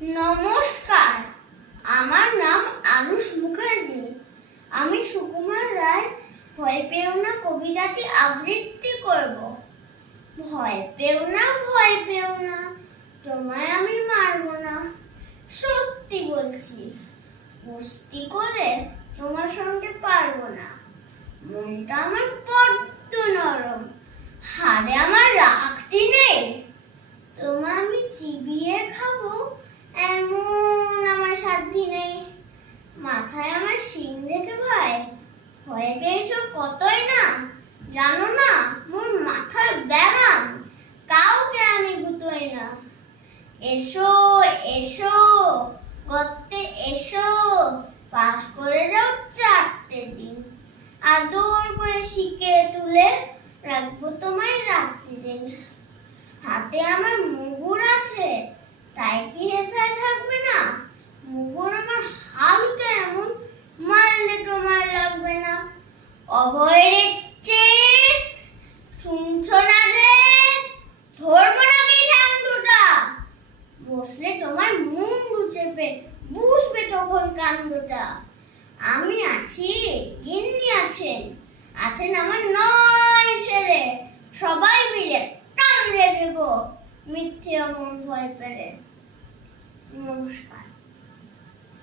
নমস্কার, আমার নাম আরুষ মুখার্জি। আমি সুকুমার রায় ভয় পেও না কবিতাটি আবৃত্তি করব। ভয় পেও না, ভয় পেও না, তোমায় আমি মারবো না। সত্যি বলছি, কুস্তি করে তোমার সঙ্গে পারবো না। মনটা আমার বড্ড নরম, হাড়ে আমার রাগটি নেই। তোমায় আমি চিবিয়ে খাবো এমন আমার সাধ্যি নেই। মাথায় আমার শিং দেখে ভাই ভয় পেয়েছো কতই না। জানো না মোর মাথার ব্যারাম, কাউকে আমি গুতোই না। এসো এসো গর্তে এসো, পাস করে যাও 4টে দিন। আদর করে শিখে তুলে রাখবো তোমায় রাত্রি দিন। হাতে আমার মুগুর আছে, তাই কি হেথায় থাকবে না? মুগুর আমার হালকা এমন, মারলে তোমার লাগবে না। অভয়ের চেয়ে শুনছো না যে, ধরবো না কি ঠ্যাং দুটা? বসলে তোমার মুন্ডু চেপে বুঝবে তখন কাণ্ডটা। আমি আছি, গিন্নি আছেন, আছেন আমার 9 ছেলে। সবাই মিলে কামড়ে দেব মিথ্যে অমন ভয় পেলে। নমস্কার।